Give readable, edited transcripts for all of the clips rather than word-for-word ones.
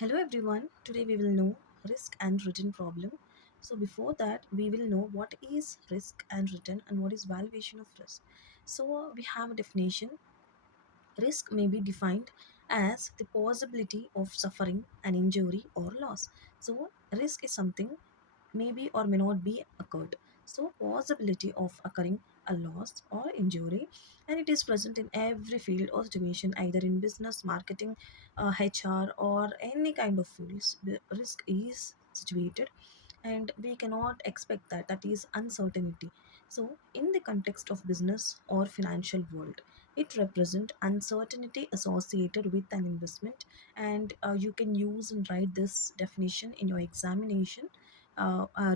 Hello everyone. Today we will know risk and return problem. So before that we will know what is risk and return and what is valuation of risk. So we have a definition. Risk may be defined as the possibility of suffering an injury or loss. So risk is something maybe or may not be occurred. So possibility of occurring a loss or injury, and it is present in every field or situation, either in business, marketing, HR, or any kind of fields. The risk is situated, and we cannot expect that is uncertainty. So in the context of business or financial world, it represents uncertainty associated with an investment, and you can use and write this definition in your examination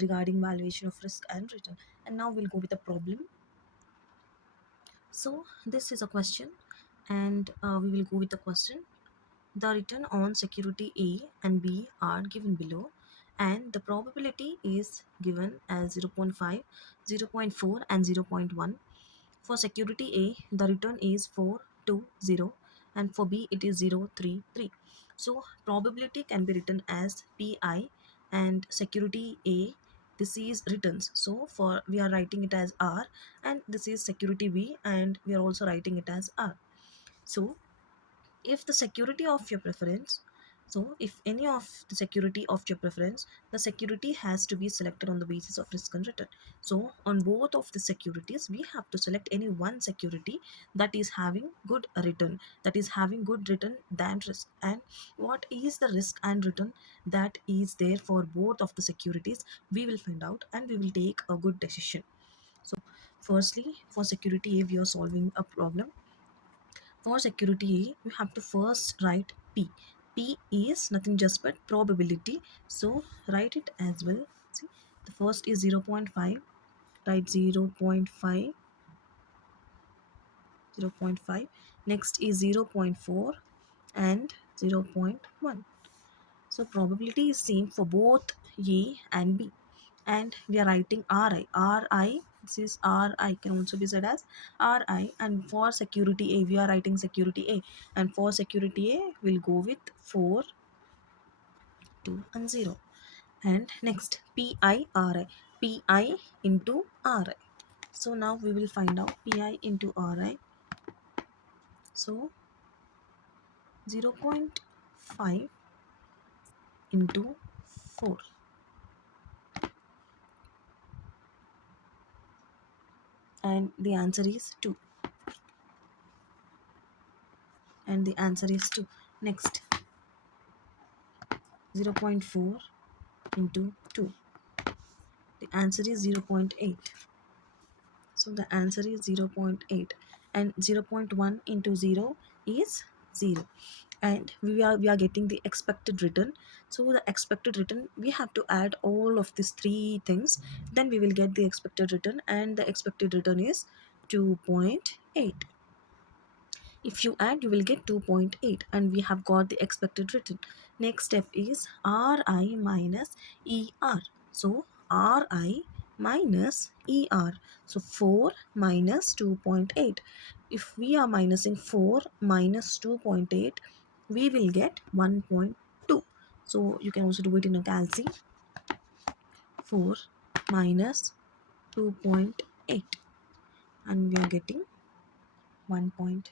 regarding valuation of risk and return. And now we'll go with the problem. So this is a question, and we will go with the question. The return on security A and B are given below, and the probability is given as 0.5, 0.4, and 0.1. For security A, the return is 420, and for B, it is 033. So, probability can be written as PI, and security A, this is returns. So, for we are writing it as R, and this is security B, and we are also writing it as R. So, if the security of your preference, so if any of the security of your preference, the security has to be selected on the basis of risk and return. So on both of the securities we have to select any one security that is having good return, that is having good return than risk. And what is the risk and return that is there for both of the securities, we will find out and we will take a good decision. So firstly, for security A, we are solving a problem. For security, you have to first write P. P is nothing just but probability. So write it as well. See, the first is 0.5. Write 0.5, 0.5. Next is 0.4 and 0.1. So probability is same for both A and B. And we are writing Ri. Ri, this is Ri, can also be said as Ri. And for security A, we are writing security A. And for security A, we'll go with 4, 2, and 0. And next, Pi, Ri. Pi into Ri. So now we will find out Pi into Ri. So 0.5 into 4. And the answer is 2. And the answer is 2. Next, 0.4 into 2. The answer is 0.8. So the answer is 0.8. And 0.1 into 0 is 0. And we are getting the expected return. So the expected return, we have to add all of these three things, then we will get the expected return, and the expected return is 2.8. If you add, you will get 2.8, and we have got the expected return. Next step is Ri minus Er. So Ri minus Er. So 4 minus 2.8. If we are minusing 4 minus 2.8, we will get 1.2. So you can also do it in a calci. 4 minus 2.8, and we are getting 1.2.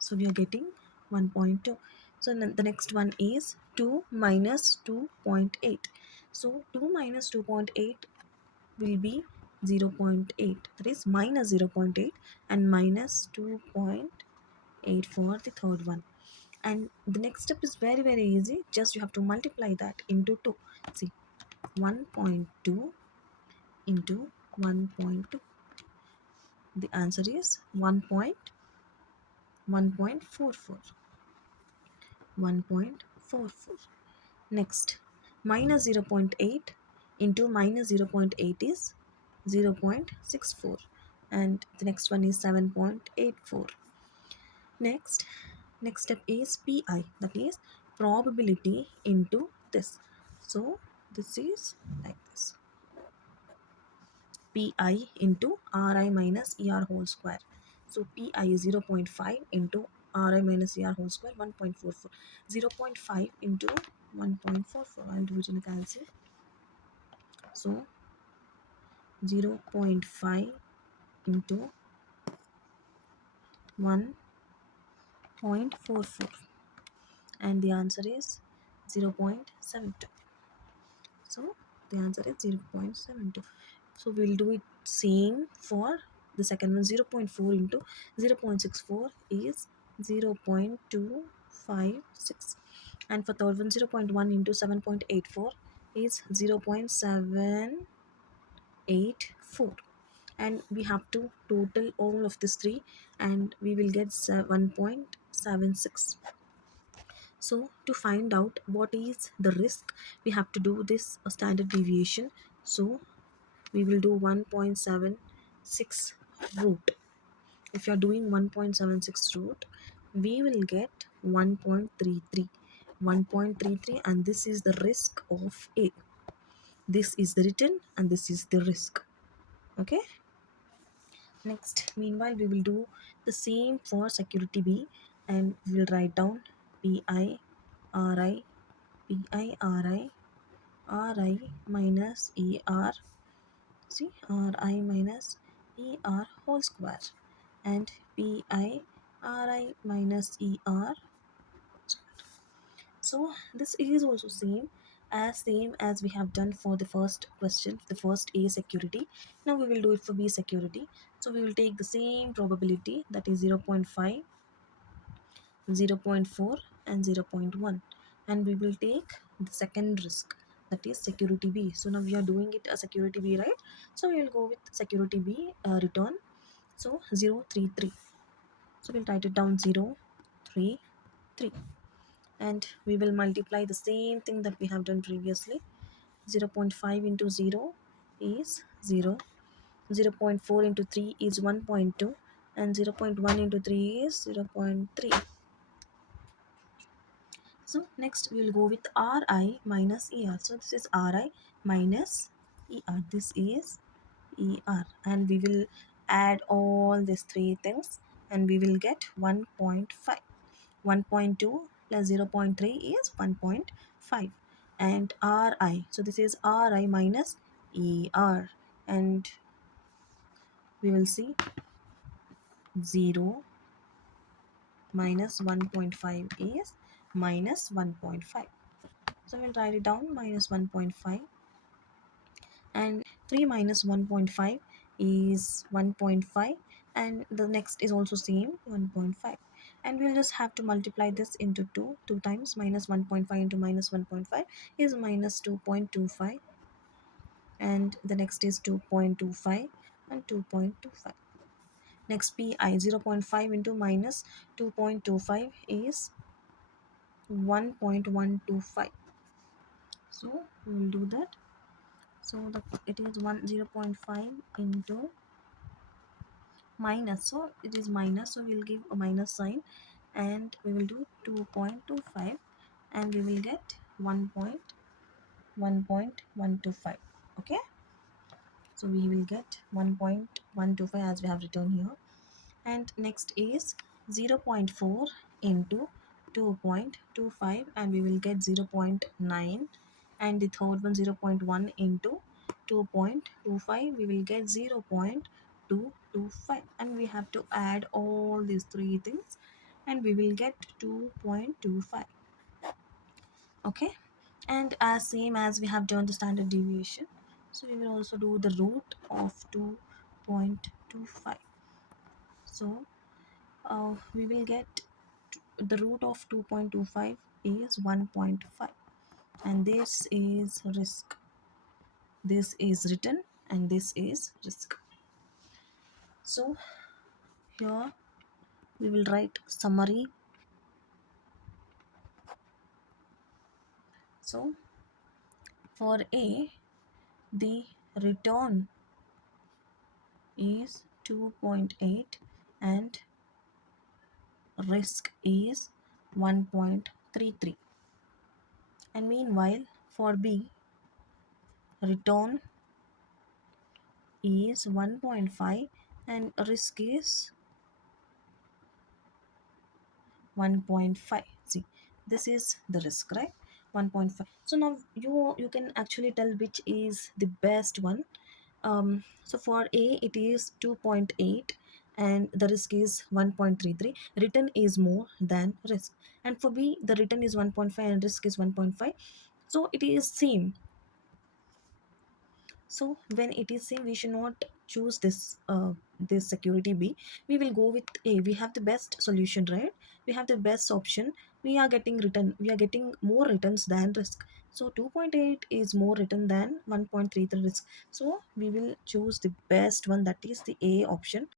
So we are getting 1.2. So the next one is 2 minus 2.8. So 2 minus 2.8 will be 0.8. That is minus 0.8 and minus 2.8 for the third one. And the next step is very very easy. Just you have to multiply that into 2. See, 1.2 into 1.2. The answer is 1.44. 1.44. Next, minus 0.8 into minus 0.8 is 0.64, and the next one is 7.84. Next step is PI, that is probability into this. So this is like this: Pi into Ri minus Er whole square. So Pi is 0.5 into ri minus er whole square 1.44. 0.5 into 1.44. I'll do it in a calculation. So 0.5 into 1.44, and the answer is 0.72. So the answer is 0.72. So we'll do it same for the second one. 0.4 into 0.64 is 0.256, and for third one 0.1 into 7.84 is 0.784, and we have to total all of these three and we will get 1.76. So to find out what is the risk, we have to do this standard deviation. So we will do 1.76 root. If you are doing 1.76 root, we will get 1.33. 1.33, and this is the risk of A. This is the return and this is the risk. Okay. Next, meanwhile, we will do the same for security B, and we will write down PI, RI, PI, RI minus ER, see, RI minus ER whole square, and PI, RI minus ER. So this is also same as we have done for the first question, the first A security. Now we will do it for B security. So we will take the same probability, that is 0.5, 0.4 and 0.1, and we will take the second risk, that is security B. So now we are doing it as security B, right? So we will go with security B return. So 0.33. So we'll write it down 0.33, and we will multiply the same thing that we have done previously. 0.5 into 0 is 0, 0.4 into 3 is 1.2, and 0.1 into 3 is 0.3. So next we will go with Ri minus Er. So this is Ri minus Er. This is Er, and we will add all these three things and we will get 1.5. 1.2 plus 0.3 is 1.5, and Ri. So this is Ri minus Er, and we will see 0 minus 1.5 is minus 1.5. So we'll write it down minus 1.5, and 3 minus 1.5 is 1.5, and the next is also same 1.5, and we'll just have to multiply this into 2 times. Minus 1.5 into minus 1.5 is minus 2.25, and the next is 2.25 and 2.25. Next, pi 0.5 into minus 2.25 is 1.125. So we will do that. So it is 0.5 into minus, so it is minus, so we'll give a minus sign, and we will do 2.25, and we will get 1.125. Okay, so we will get 1.125 as we have written here. And next is 0.4 into 2.25, and we will get 0.9, and the third one 0.1 into 2.25, we will get 0.225, and we have to add all these three things and we will get 2.25. Okay, and as same as we have done the standard deviation, so we will also do the root of 2.25. So we will get the root of 2.25 is 1.5, and this is risk, this is written, and this is risk. So here we will write summary. So for A, the return is 2.8 and risk is 1.33, and meanwhile for B, return is 1.5 and risk is 1.5. See, this is the risk, right? 1.5. So now you can actually tell which is the best one. So for A it is 2.8 and the risk is 1.33. Return is more than risk. And for B the return is 1.5 and risk is 1.5. So it is same. So when it is same, we should not choose this security B. We will go with A. We have the best solution, right? We have the best option. We are getting return. We are getting more returns than risk. So 2.8 is more return than 1.33 risk. So we will choose the best one, that is the A option.